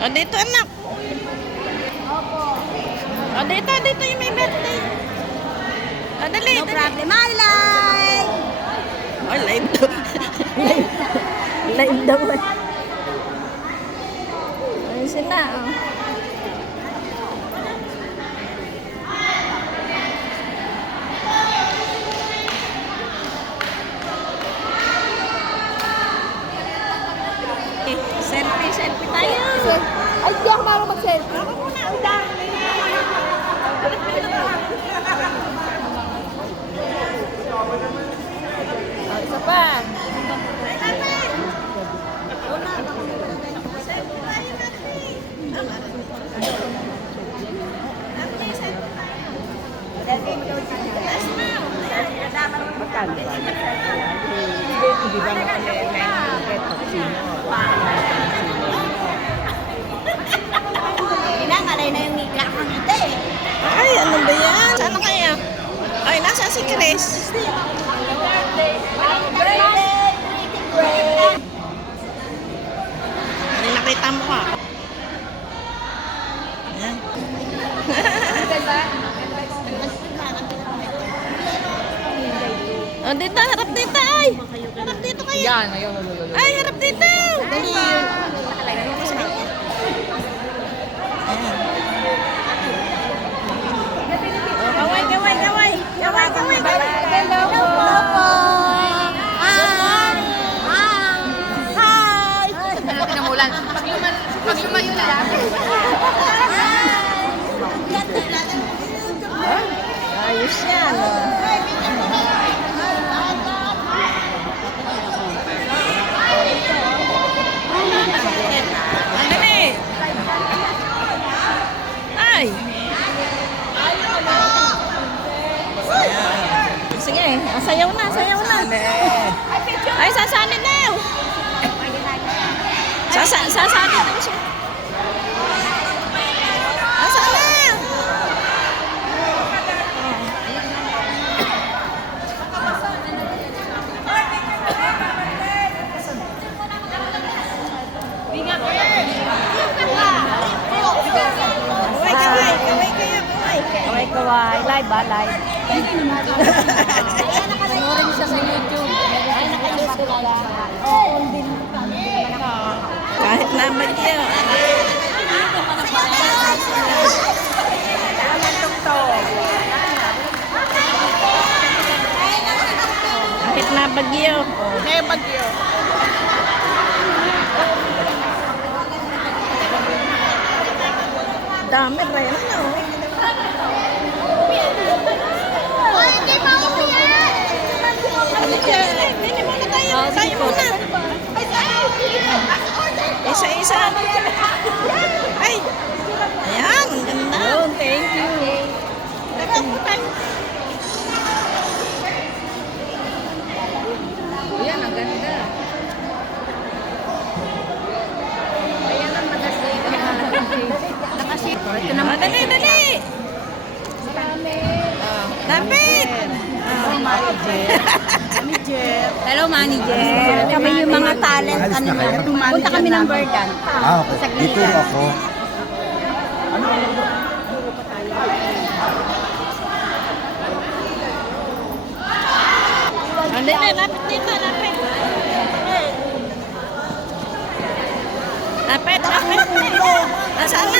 O, dito anak. O, dito yung may birthday. O, dali, No dali. problem. My life! O, live daw. Live daw. Ayun sila, o. Selfie tayo. Ay, di ako marunong mag-selfie. Ako muna, ang dami. Isa pa. Hindi ba Pinangalay na yung ika ko nito eh. Ay, ano ba yan? Saan kaya? Ay, nasa si Chris? Hindi nakita mo ka. Ayan. O, dito, harap dito, ay! Harap dito kayo. Yan, ayun. Ay, harap dito! Dali. Kaway. Hello po. Hi. Hi. Pinamulan. Pag lumayo na lang. Ayos yan. Andali. Ay. Sige, sayaw na. Ay, sasanin na. Sasanin na siya. Sasanin. Kaway. Live ba? Live. Panorin siya sa YouTube. Ay, naka-YouTube lang. Oo, hindi Kahit naman yun. Kahit na bagyo. May bagyo. Dami rin, ano? Hindi pa ako yan! Hindi muna tayo. Tayo muna. Isa-isa. Ay! Ayan, ang ganda. Thank you. Yan, ang ganda. Ayan ang maganda. Nakasip. Ito naman. Dali. Dapat. Hello, manager. Kami yung mga talent. Alis na kayo? Punta kami ng Verdan. Okay. Sa Dito Gila. ako. Dali, lapit dito, lapit. Lapit. Nasaan na?